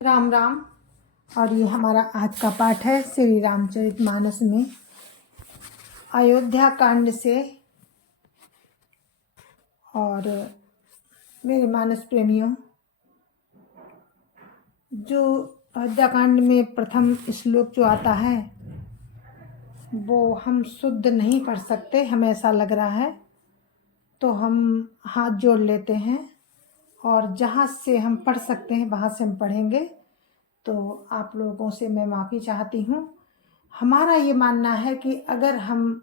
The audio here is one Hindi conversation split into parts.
राम राम। और ये हमारा आज का पाठ है श्री रामचरितमानस में अयोध्या कांड से। और मेरे मानस प्रेमियों, जो अयोध्या कांड में प्रथम श्लोक जो आता है वो हम शुद्ध नहीं पढ़ सकते, हमें ऐसा लग रहा है, तो हम हाथ जोड़ लेते हैं और जहाँ से हम पढ़ सकते हैं वहाँ से हम पढ़ेंगे। तो आप लोगों से मैं माफ़ी चाहती हूँ। हमारा ये मानना है कि अगर हम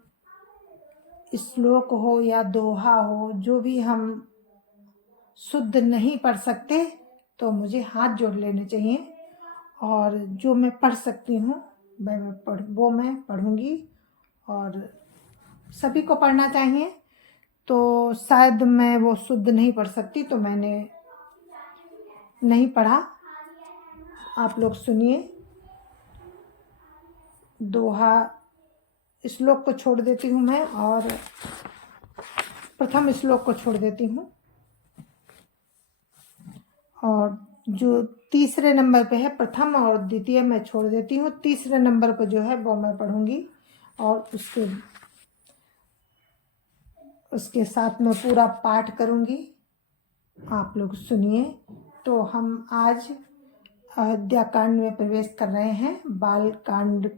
श्लोक हो या दोहा हो, जो भी हम शुद्ध नहीं पढ़ सकते तो मुझे हाथ जोड़ लेने चाहिए, और जो मैं पढ़ सकती हूँ वो मैं पढ़ूँगी। और सभी को पढ़ना चाहिए। तो शायद मैं वो शुद्ध नहीं पढ़ सकती तो मैंने नहीं पढ़ा। आप लोग सुनिए। दोहा श्लोक को छोड़ देती हूँ मैं और प्रथम श्लोक को छोड़ देती हूँ, और जो तीसरे नंबर पे है प्रथम और द्वितीय मैं छोड़ देती हूँ। तीसरे नंबर पर जो है वो मैं पढ़ूंगी और उसके साथ मैं पूरा पाठ करूंगी। आप लोग सुनिए। तो हम आज अयोध्या कांड में प्रवेश कर रहे हैं। बाल कांड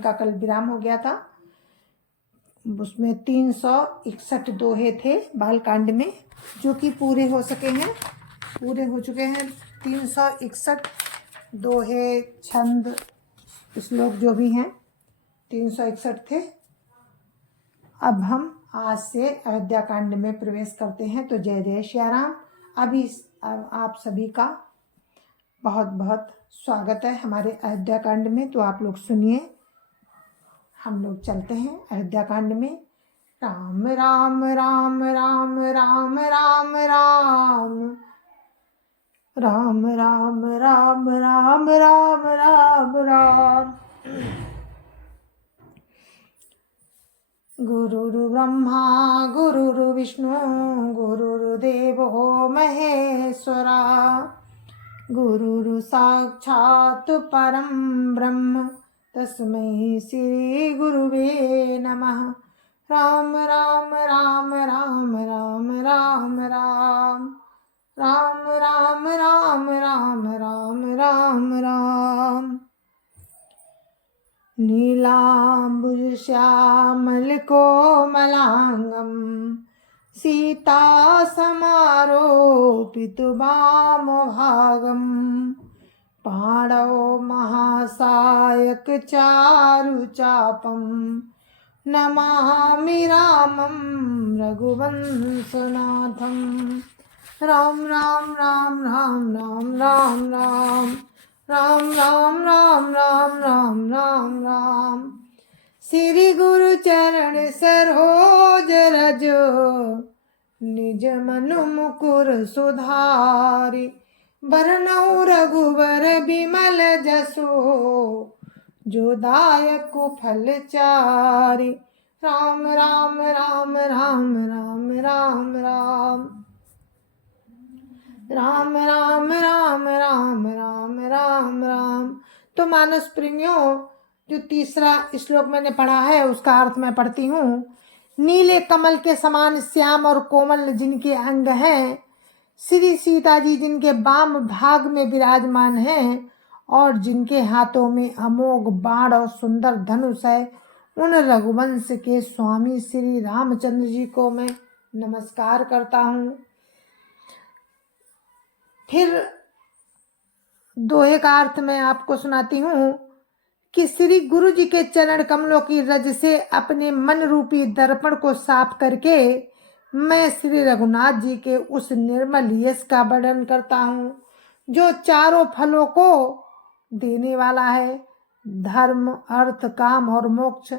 का कल विराम हो गया था। उसमें 361 दोहे थे बाल कांड में, जो कि पूरे हो चुके हैं। 361 दोहे, छंद, श्लोक जो भी हैं 361 थे। अब हम आज से अयोध्या कांड में प्रवेश करते हैं। तो जय जय श्री राम। अभी आप सभी का बहुत बहुत स्वागत है हमारे अयोध्या कांड में। तो आप लोग सुनिए। हम लोग चलते हैं अयोध्या कांड में। राम राम राम राम राम राम राम राम राम राम राम राम राम राम। गुरुर्ब्रह्मा गुरुर्विष्णु गुरुर्देवो महेश्वरा, गुरुर् साक्षात् परं ब्रह्म तस्मै श्री गुरुवे नमः। राम राम राम राम राम राम राम राम राम राम राम राम राम राम। नीलाम्बुज श्यामल कोमलांगम सीता समारोपितु वामभागम, पाणौ महासायक चारु चापम, नमामि रामं रघुवंशनाथं। राम राम राम राम राम राम राम राम राम राम राम राम राम राम। श्री गुरु चरण सरोज रज, निज मनु मुकुर सुधारि, बरनउँ रघुबर बिमल जसु, जो दायक फल चारि। राम राम राम राम राम राम राम राम राम राम राम राम राम राम। तो मानस प्रेमियों, जो तीसरा श्लोक मैंने पढ़ा है उसका अर्थ मैं पढ़ती हूँ। नीले कमल के समान श्याम और कोमल जिनके अंग हैं, श्री सीता जी जिनके वाम भाग में विराजमान हैं और जिनके हाथों में अमोघ बाण और सुंदर धनुष है, उन रघुवंश के स्वामी श्री रामचंद्र जी को मैं नमस्कार करता हूँ। फिर दोहे का अर्थ मैं आपको सुनाती हूँ कि श्री गुरु जी के चरण कमलों की रज से अपने मन रूपी दर्पण को साफ करके मैं श्री रघुनाथ जी के उस निर्मल यश का वर्णन करता हूँ, जो चारों फलों को देने वाला है। धर्म, अर्थ, काम और मोक्ष,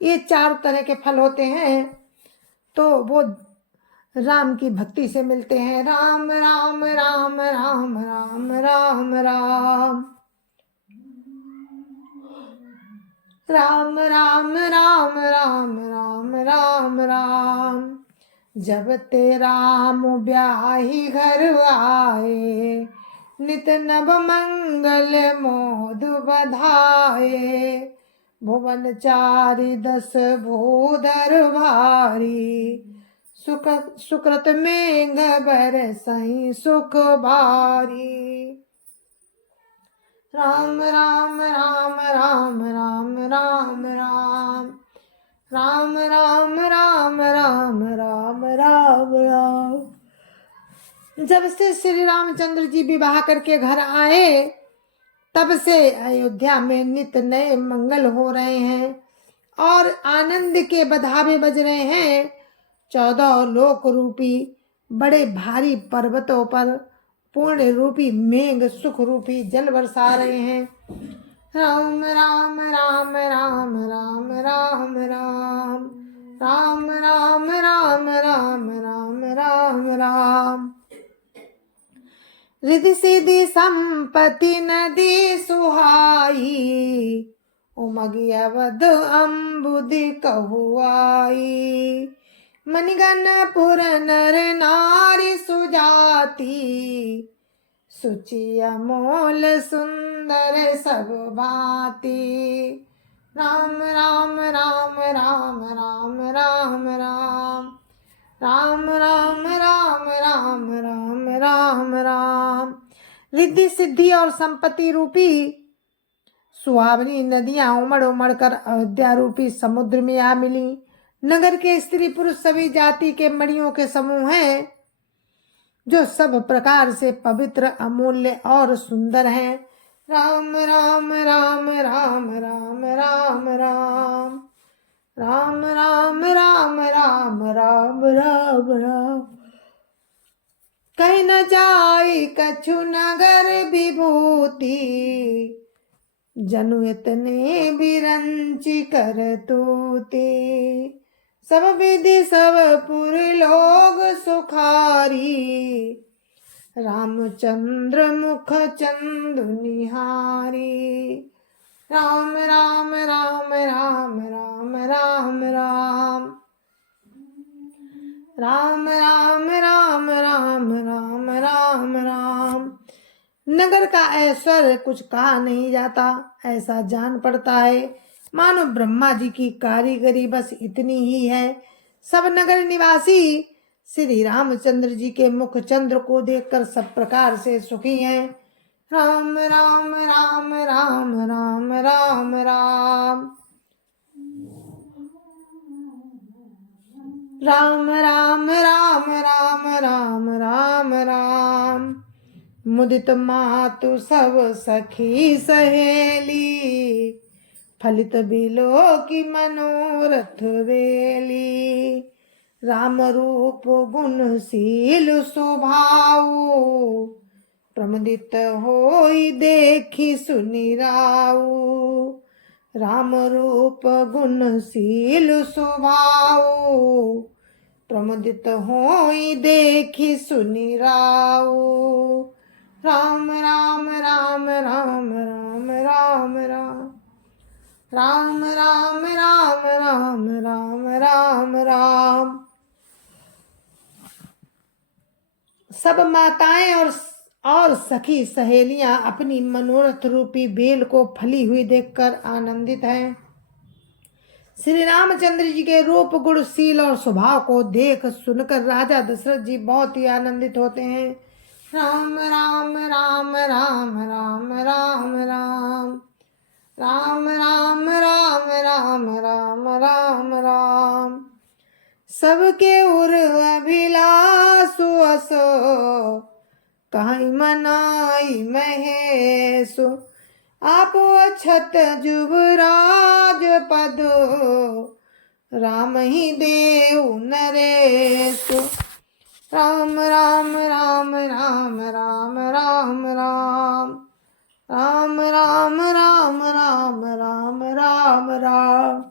ये चार तरह के फल होते हैं। तो वो राम की भक्ति से मिलते हैं। राम राम राम राम राम राम राम राम राम राम राम राम राम राम। जब ते राम ब्याही घर आए, नित नव मंगल मोद बधाए। भुवन चारि 10 भूधर भारी, सुकृत मेघ बरसई सुख भारी। राम राम राम राम राम राम राम राम राम राम राम राम राम राम। जब से श्री रामचंद्र जी विवाह करके घर आए, तब से अयोध्या में नित नए मंगल हो रहे हैं और आनंद के बधावे बज रहे हैं। 14 लोक रूपी बड़े भारी पर्वतों पर पूर्ण रूपी मेघ सुख रूपी जल बरसा रहे हैं। राम राम राम राम राम राम राम राम राम राम राम राम राम राम। रिधि सिद्धि संपत्ति नदी सुहाई, उमगी अवध अम्बुदि कहुआई। मणिगण पुर नर नारी सुजाति, सुचि अमोल सुंदर सब भांति। राम राम राम राम राम राम राम राम राम राम राम राम राम राम। रिद्धि सिद्धि और संपत्ति रूपी सुहावनी नदियां उमड़ उमड़ कर अयोध्या रूपी समुद्र में आ मिली। नगर के स्त्री पुरुष सभी जाति के मणियों के समूह हैं, जो सब प्रकार से पवित्र अमूल्य और सुंदर हैं। राम राम राम राम राम राम राम राम राम राम राम राम राम राम। कहीं न जाई कछु नगर विभूति, जनु इतने बिरंची कर तूती। सब विधि सब पुर लोग सुखारी, रामचंद्र मुख चंदु निहारी। राम राम राम राम राम राम राम राम राम राम राम राम राम राम। नगर का ऐश्वर्य कुछ कहा नहीं जाता, ऐसा जान पड़ता है मानो ब्रह्मा जी की कारीगरी बस इतनी ही है। सब नगर निवासी श्री रामचंद्र जी के मुख चंद्र को देखकर सब प्रकार से सुखी हैं। राम राम राम राम राम राम राम राम राम राम राम राम राम राम। मुदित मातु सब सखी सहेली, फलित बिलो की मनोरथ वेली। राम रूप गुणशील स्वभाव, प्रमुदित होई देखी सुनि राऊ। राम रूप गुणशील स्वभाव, प्रमुदित होई देखी सुनि राऊ। राम राम राम राम राम राम राम राम राम राम राम राम राम राम। सब माताएं और सखी सहेलियां अपनी मनोरथ रूपी बेल को फली हुई देखकर आनंदित हैं। श्री रामचंद्र जी के रूप गुणशील और स्वभाव को देख सुनकर राजा दशरथ जी बहुत ही आनंदित होते हैं। राम राम राम राम राम राम राम राम राम राम राम राम राम राम। सबके उर अभिलाषु असो, कहीं मनाई महेशु। आप अछत जुबराज पद, राम ही देव नरेशु। राम राम राम राम राम राम राम राम राम राम राम राम राम राम।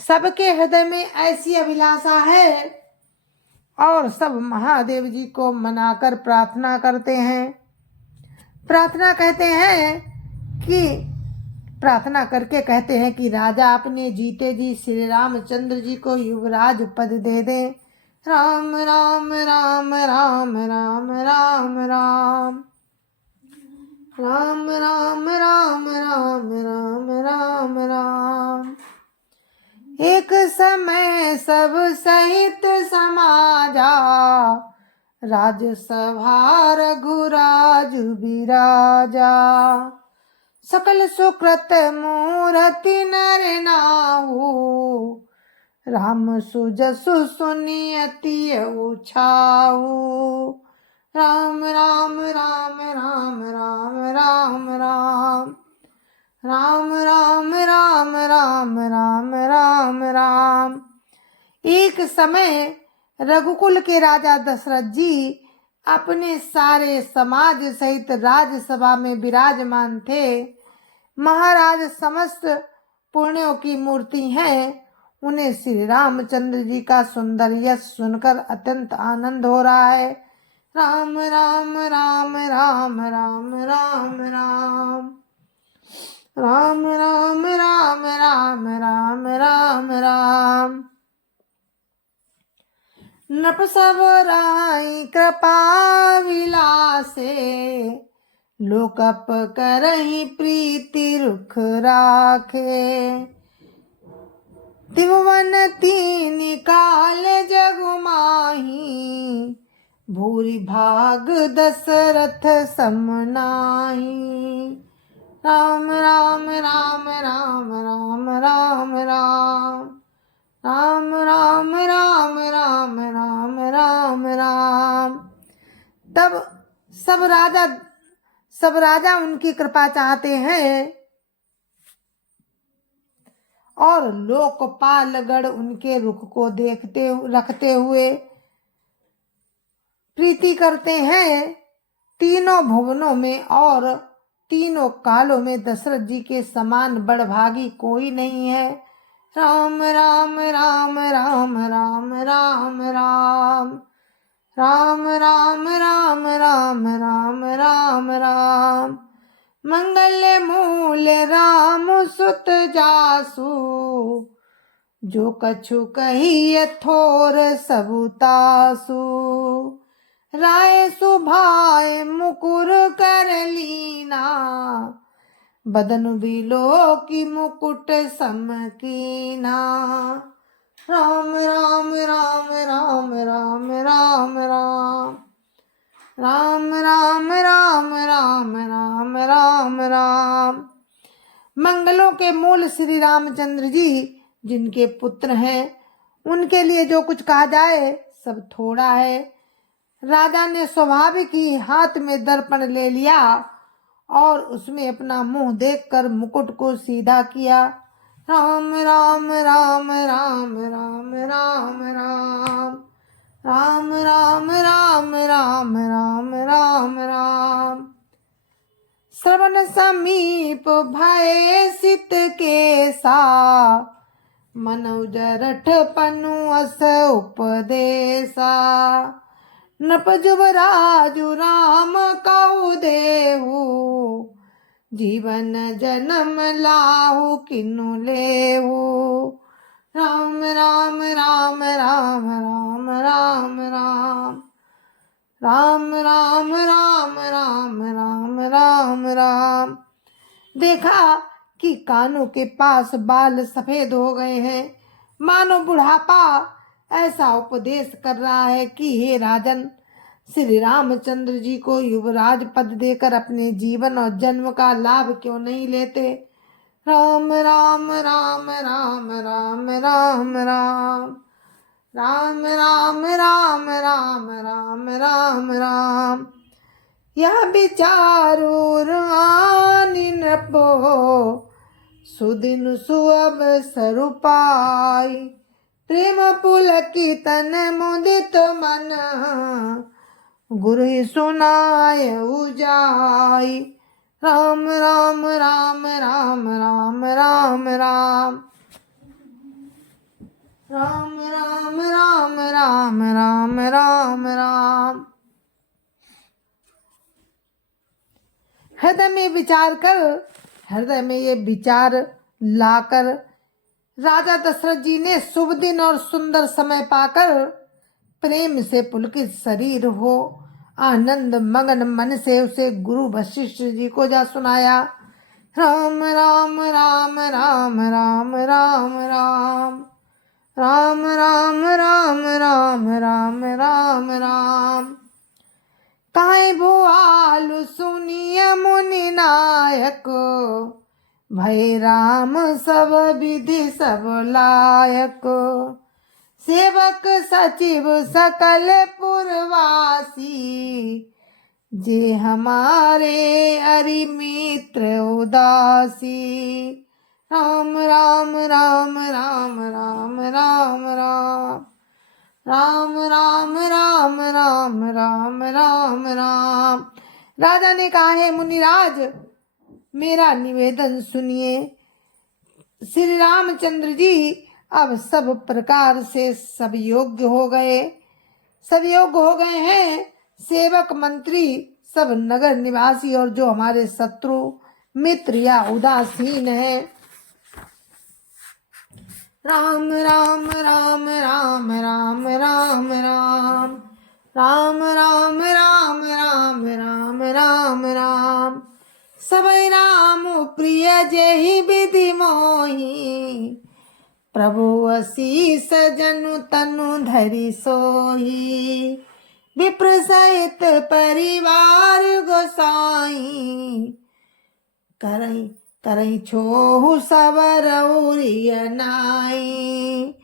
सबके हृदय में ऐसी अभिलाषा है और सब महादेव जी को मनाकर प्रार्थना करते हैं। प्रार्थना करके कहते हैं कि राजा अपने जीते जी श्री रामचंद्र जी को युवराज पद दे दें। राम राम राम राम राम राम राम राम राम राम राम राम राम राम। एक समय सब सहित समाजा, राजसभा रघुराज बिराजा। सकल सुकृत मूर्ति नर नाहु, राम सुजसु सुनियति उछाऊ। राम राम राम राम राम राम राम राम राम राम राम राम राम राम। एक समय रघुकुल के राजा दशरथ जी अपने सारे समाज सहित राजसभा में विराजमान थे। महाराज समस्त पुण्यों की मूर्ति हैं। उन्हें श्री रामचंद्र जी का सुंदर यश सुनकर अत्यंत आनंद हो रहा है। राम राम राम राम राम राम राम राम राम राम राम राम राम राम। नृप सब राई कृपा विलासे, लोकप करहि प्रीति रुख राखे। त्रिभुवन तीन काल जगु माही, भूरि भाग दशरथ सम नाहि। राम राम राम राम राम राम राम राम राम राम राम राम राम राम। तब सब राजा उनकी कृपा चाहते हैं और लोकपालगण उनके रुख को रखते हुए प्रीति करते हैं। तीनों भुवनों में और तीनों कालों में दशरथ जी के समान बड़भागी कोई नहीं है। राम राम राम राम राम राम राम राम राम राम राम राम राम राम। मंगल मूल राम सुत जासु, जो कछु कही यथोर सबुतासु। राय सुभाए मुकुर कर लीना, बदन बिलो की मुकुट समकीना। राम राम राम राम राम राम राम राम राम राम राम राम राम राम। मंगलों के मूल श्री रामचंद्र जी जिनके पुत्र हैं, उनके लिए जो कुछ कहा जाए सब थोड़ा है। राजा ने स्वाभाविक ही हाथ में दर्पण ले लिया और उसमें अपना मुंह देखकर मुकुट को सीधा किया। राम राम राम राम राम राम राम राम राम राम राम राम राम राम। श्रवण समीप भय सित केसा, मनौ जरठ पनु अस उपदेसा। नृप जुबराजु राम कऊ देहु, जीवन जन्म लाहु किनु लेहु। राम राम राम राम राम राम राम राम राम राम राम राम राम राम। देखा कि कानों के पास बाल सफेद हो गए हैं, मानो बुढ़ापा ऐसा उपदेश कर रहा है कि हे राजन, श्री रामचंद्र जी को युवराज पद देकर अपने जीवन और जन्म का लाभ क्यों नहीं लेते। राम राम राम राम राम राम राम राम राम राम राम राम राम राम। यह विचारूर आनि नृपो, सुदिन सुअवसर पाई। प्रेम पुलकितन मुदित मन, गुरु सुनाय उजाई। राम राम राम राम राम राम राम राम राम राम राम राम राम राम। हृदय में ये विचार लाकर राजा दशरथ जी ने शुभ दिन और सुंदर समय पाकर प्रेम से पुलकित शरीर हो। आनंद मगन मन से उसे गुरु वशिष्ठ जी को जा सुनाया। राम राम राम राम राम राम राम राम राम राम राम राम राम राम। काहे भुआलु सुनिय मुनि नायक, भय राम सब विधि सब लायक। सेवक सचिव सकल पुरवासी, जे हमारे अरि मित्र उदासी। राम राम राम राम राम राम राम राम राम राम राम राम राम राम। राजा ने कहा, है मुनिराज, मेरा निवेदन सुनिए। श्री रामचंद्र जी अब सब प्रकार से सब योग्य हो गए हैं। सेवक मंत्री सब नगर निवासी और जो हमारे शत्रु मित्र या उदासीन है, राम राम राम राम राम राम राम राम राम राम राम राम राम राम। सबई राम प्रिय जेहि विधि मोहि, प्रभु असीस जनु तनु धरि सोही। विप्र सहित परिवार गोसाई, करई छोहु सवर उरिय नाई।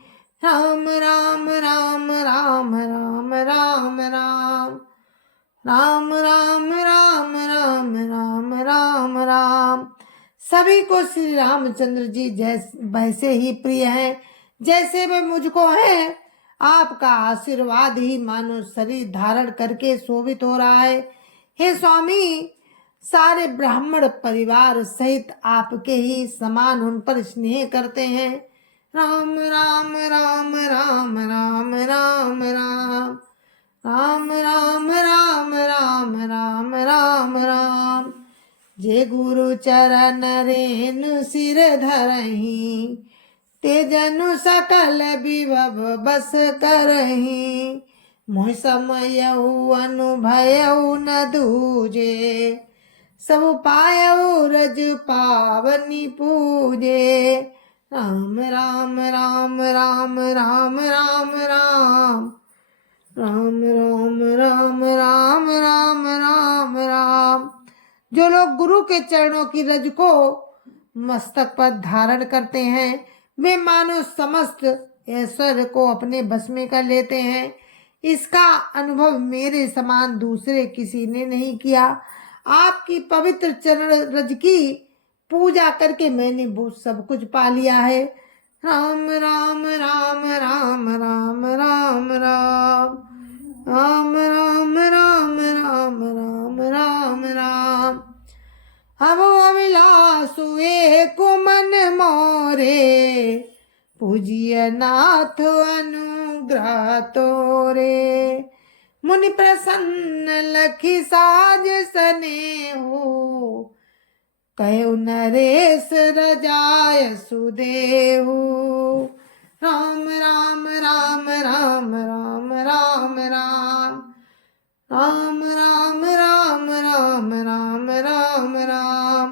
राम राम राम राम राम राम राम राम राम राम राम राम राम राम। सभी को श्री रामचंद्र जी वैसे ही प्रिय हैं जैसे वे मुझको हैं। आपका आशीर्वाद ही मानो शरीर धारण करके शोभित हो रहा है। हे स्वामी, सारे ब्राह्मण परिवार सहित आपके ही समान उन पर स्नेह करते हैं। राम राम राम राम राम राम राम राम राम राम राम राम राम राम। जे गुरु चरण रेणु सिर धरहि, ते जनु सकल विभव बस करहि। मोहि समयउ अनुभयउ न दूजे, सब पायउ रज पावनी पूजे। राम राम राम राम राम राम राम राम राम राम राम राम राम राम। जो लोग गुरु के चरणों की रज को मस्तक पर धारण करते हैं, वे मानो समस्त ऐश्वर्य को अपने बस में कर लेते हैं। इसका अनुभव मेरे समान दूसरे किसी ने नहीं किया। आपकी पवित्र चरण रज की पूजा करके मैंने वो सब कुछ पा लिया है। राम राम राम राम राम राम राम राम राम राम राम राम राम राम। अब अभिलाषु एक मन मोरे, पूजिय नाथ अनुग्रह तोरे। मुनि प्रसन्न लखी साज स्नेहु, कहु नरेश रजाय सुदेहु। राम राम राम राम राम राम राम राम राम राम राम राम राम राम।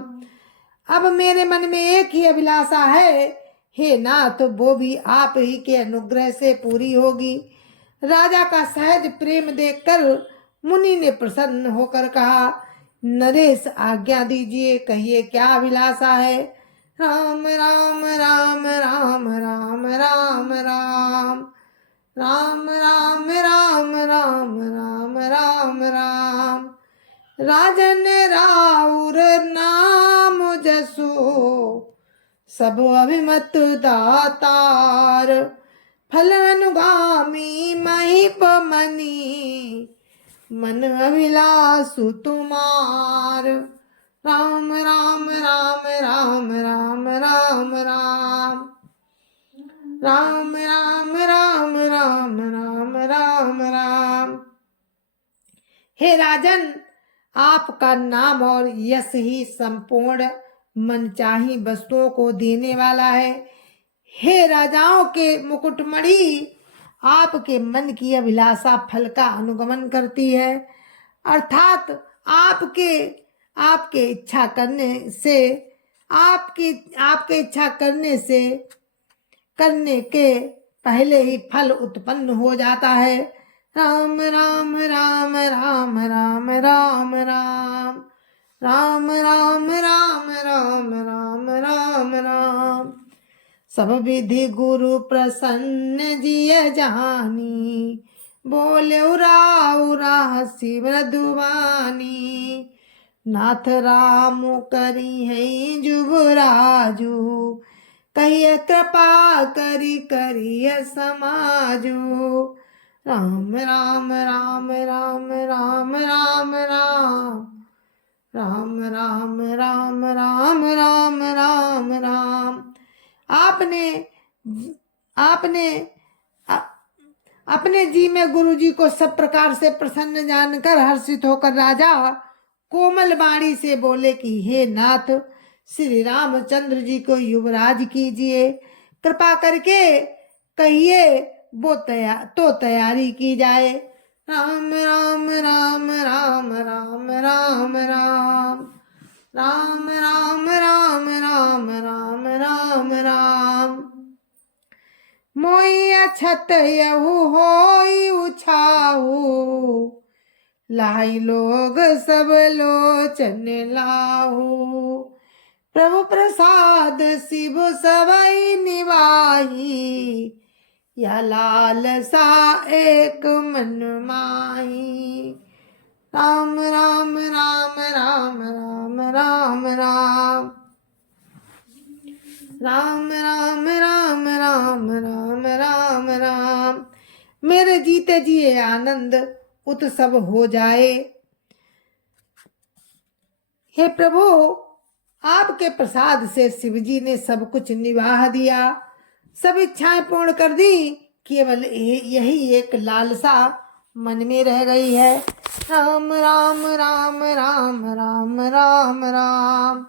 अब मेरे मन में एक ही अभिलाषा है, हे नाथ, वो भी आप ही के अनुग्रह से पूरी होगी। राजा का सहज प्रेम देखकर मुनि ने प्रसन्न होकर कहा, नरेश आज्ञा दीजिए, कहिए क्या अभिलाषा है। राम राम राम राम राम राम राम राम राम राम राम राम राम राम। राजन राउर नाम जसो, सब अभिमत दातार। फल अनुगामी महिप मनी, मन अभिलाषु तुम्हार। राम राम राम राम राम राम राम राम राम राम राम राम राम राम। हे राजन, आपका नाम और यश ही संपूर्ण मनचाही वस्तुओं को देने वाला है। हे राजाओं के मुकुटमणि, आपके मन की अभिलाषा फल का अनुगमन करती है, अर्थात आपके इच्छा करने से करने के पहले ही फल उत्पन्न हो जाता है। राम राम राम राम राम राम राम राम राम राम राम राम राम राम। सब विधि गुरु प्रसन्न जिय जानी, बोले उरा उरा हसी मृदुवानी। नाथ राम करी है जुबराजू, कहिए कृपा करी करिय समाजू। राम राम राम राम राम राम राम राम राम राम राम राम राम राम। अपने जी में गुरु जी को सब प्रकार से प्रसन्न जानकर हर्षित होकर राजा कोमल वाणी से बोले कि हे नाथ, श्री रामचंद्र जी को युवराज कीजिए, कृपा करके कहिए वो तैयारी की जाए। राम राम राम राम राम राम राम राम राम राम राम राम राम राम। मोई अछत यहू होई उछाऊ, लाई लोग सब लोचन लाहू। प्रभु प्रसाद शिव सबई निवाही, या लाल सा एक मन माही। राम राम राम राम राम राम राम राम राम राम राम राम राम राम। मेरे जीते जिए आनंद उत्सव हो जाए। हे प्रभु, आपके प्रसाद से शिवजी ने सब कुछ निवाह दिया, सब इच्छाएं पूर्ण कर दी, केवल यही एक लालसा मन में रह गई है। राम राम राम राम राम राम राम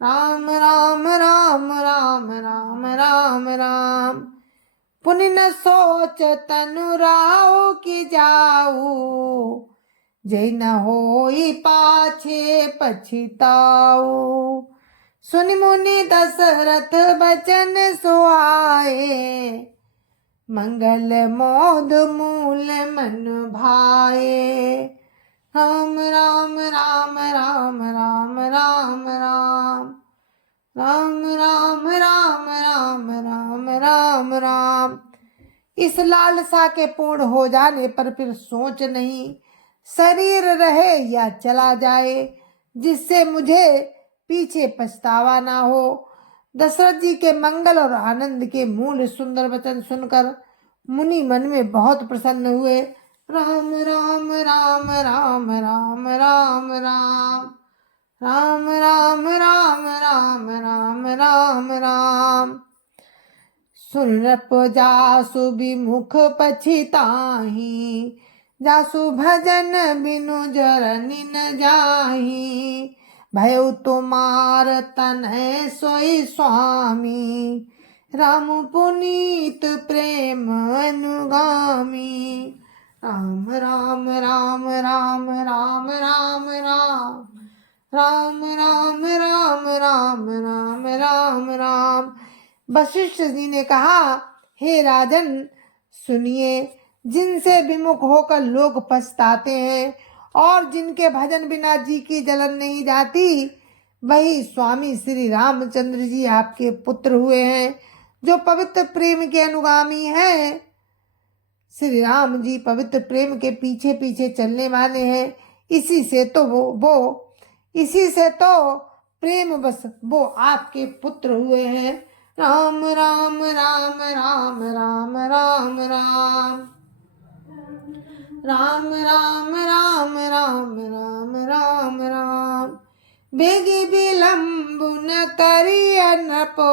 राम राम राम राम राम राम राम। पुण्य न सोच तनु राव की जाऊ, जय न होई पाछे पछिताऊ। सुनि मुनि दशरथ बचन सुहाए, मंगल मोद मूल मन भाए। राम राम राम राम राम राम राम राम राम राम राम राम राम राम। इस लालसा के पूर्ण हो जाने पर फिर सोच नहीं, शरीर रहे या चला जाए, जिससे मुझे पीछे पछतावा ना हो। दशरथ जी के मंगल और आनंद के मूल सुंदर वचन सुनकर मुनि मन में बहुत प्रसन्न हुए। राम राम राम राम राम राम राम राम राम राम राम राम राम राम। सुनरप जासु विमुख पछिताही, जासु भजन बिनु जरनि न जाही। भयउ तुमार तनय सोई स्वामी, राम पुनीत प्रेम अनुगामी। राम राम राम राम राम राम राम राम राम राम राम राम राम राम। वशिष्ठ जी ने कहा, हे राजन सुनिए, जिनसे विमुख होकर लोग पछताते हैं और जिनके भजन बिना जी की जलन नहीं जाती, वही स्वामी श्री रामचंद्र जी आपके पुत्र हुए हैं, जो पवित्र प्रेम के अनुगामी हैं। श्री राम जी पवित्र प्रेम के पीछे पीछे चलने वाले हैं। इसी से तो प्रेम बस वो आपके पुत्र हुए हैं। राम राम राम राम राम राम राम राम राम राम राम राम राम राम। बेगी विलंब न करिय नृपो,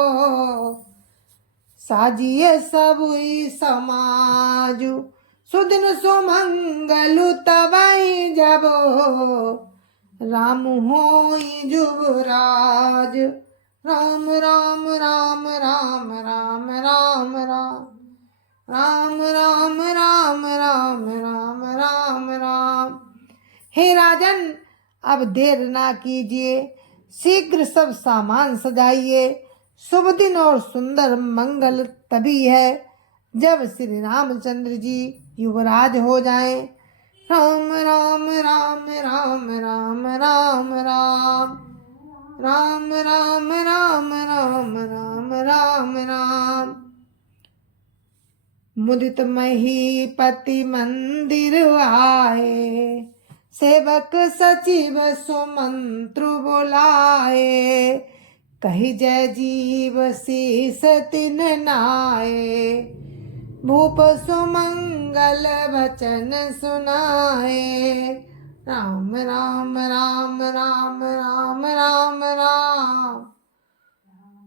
साजिए सबुई समाजु। सुदिन सुमंगलु तबई जबो, राम होई जुबराज। राम राम राम राम राम राम राम राम राम राम राम राम राम राम। हे राजन, अब देर ना कीजिए, शीघ्र सब सामान सजाइए। शुभ दिन और सुंदर मंगल तभी है जब श्री रामचंद्र जी युवराज हो जाएं। राम राम राम राम राम राम राम राम राम राम राम राम राम राम। मुदित महीपति मंदिर आए, सेवक सचिव सुमंत्र बुलाए। कही जय जीव शीस तिन नाए, भूप सुमंगल वचन सुनाए। राम राम राम राम राम राम राम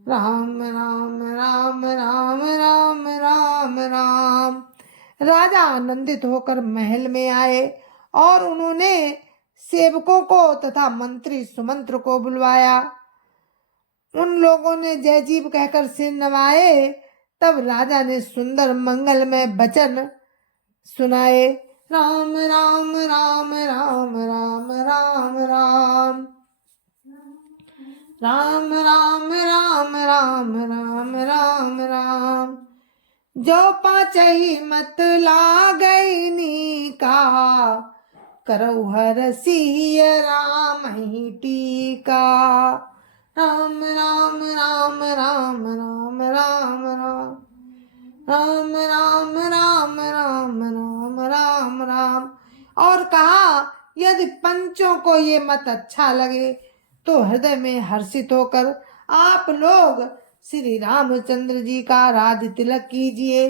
राम राम राम राम राम राम राम। राजा आनंदित होकर महल में आए और उन्होंने सेवकों को तथा मंत्री सुमंत्र को बुलवाया। उन लोगों ने जय जीव कहकर सिर नवाए। तब राजा ने सुंदर मंगलमय वचन सुनाए। राम राम राम राम राम राम राम राम राम राम राम राम राम राम। जो पाचही मत लागई नीका, करौ हर सिय राम ही टीका। राम राम राम राम राम राम राम राम राम राम राम राम राम राम। और कहा, यदि पंचों को ये मत अच्छा लगे तो हृदय में हर्षित होकर आप लोग श्री रामचंद्र जी का राज तिलक कीजिए।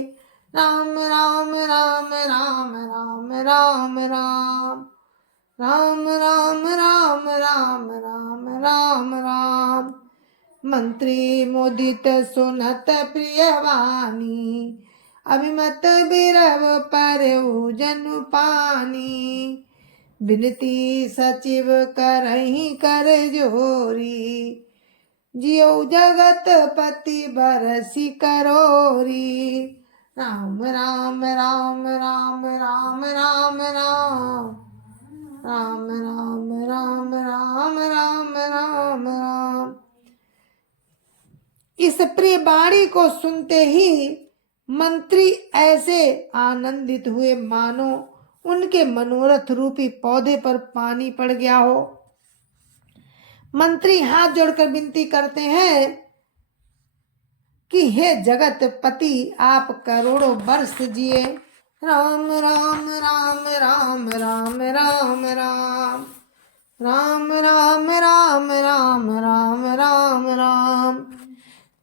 राम राम राम राम राम राम राम राम राम राम राम राम राम राम। मंत्री मुदित सुनत प्रियवाणी, अभिमत बिरव परऊ जनु पानी। बिनती सचिव करहि कर जोरी, जियो जगत पति बरसी करोरी। राम राम राम राम राम राम राम राम राम राम राम राम राम राम। इस प्रिय वाणी को सुनते ही मंत्री ऐसे आनंदित हुए मानो उनके मनोरथ रूपी पौधे पर पानी पड़ गया हो। मंत्री हाथ जोड़कर विनती करते हैं कि हे जगत पति, आप करोड़ों वर्ष जिए। राम राम राम राम राम राम राम राम राम राम राम राम राम राम।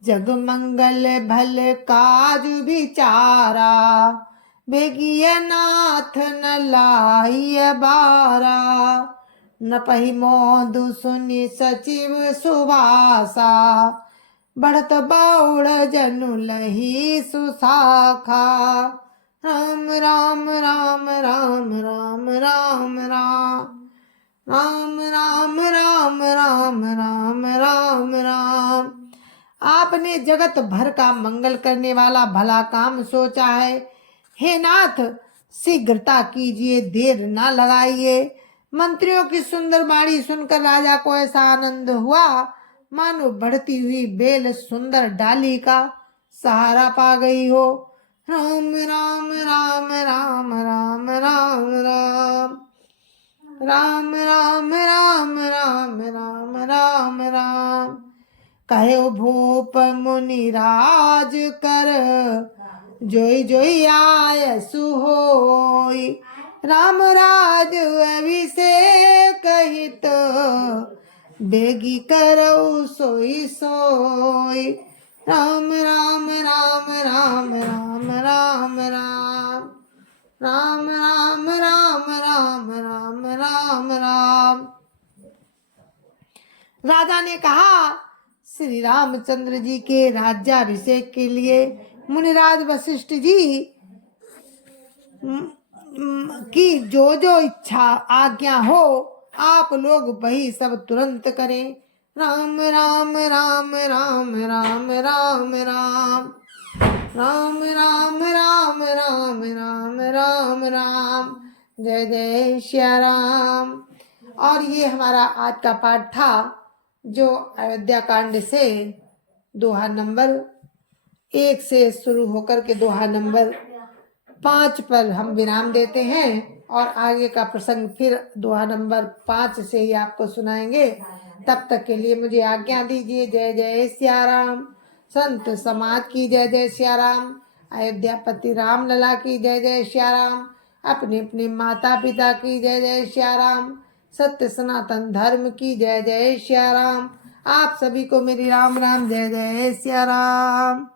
जग मंगल भल काज विचारा, बेगिय नाथ न लाइय बारा। न पही मोदु सुनि सचिव सुभाषा, बढ़त बाउड़ जनु लही सुशाखा। राम राम राम राम राम राम राम राम राम राम राम राम राम राम। आपने जगत भर का मंगल करने वाला भला काम सोचा है। हे नाथ, शीघ्रता कीजिए, देर ना लगाइए। मंत्रियों की सुंदर वाणी सुनकर राजा को ऐसा आनंद हुआ मानो बढ़ती हुई बेल सुंदर डाली का सहारा पा गई हो। राम राम राम राम राम राम राम राम राम राम राम राम राम राम। कहे भूप मुनि राज कर, जोई जोई आय सुहोई। राम राज अभिषेक हित, बेगी करऊ सोई सोई। राम राम राम राम राम राम राम राम राम राम राम राम राम राम। राजा ने कहा, श्री रामचंद्र जी के राज्याभिषेक के लिए मुनिराज वशिष्ठ जी की जो जो इच्छा आज्ञा हो, आप लोग वही सब तुरंत करें। राम राम राम राम राम राम राम। राम राम राम राम राम राम राम, जय जय श्या राम। और ये हमारा आज का पाठ था, जो अयोध्या कांड से दोहा नंबर 1 से शुरू होकर के दोहा नंबर 5 पर हम विराम देते हैं, और आगे का प्रसंग फिर दोहा नंबर 5 से ही आपको सुनाएंगे। तब तक के लिए मुझे आज्ञा दीजिए। जय जय श्या राम। संत समाज की जय जय श्या राम। अयोध्यापति राम लला की जय जय श्या राम। अपने अपने माता पिता की जय जय श्या राम। सत्य सनातन धर्म की जय जय श्या राम। आप सभी को मेरी राम राम जय जय श्या राम।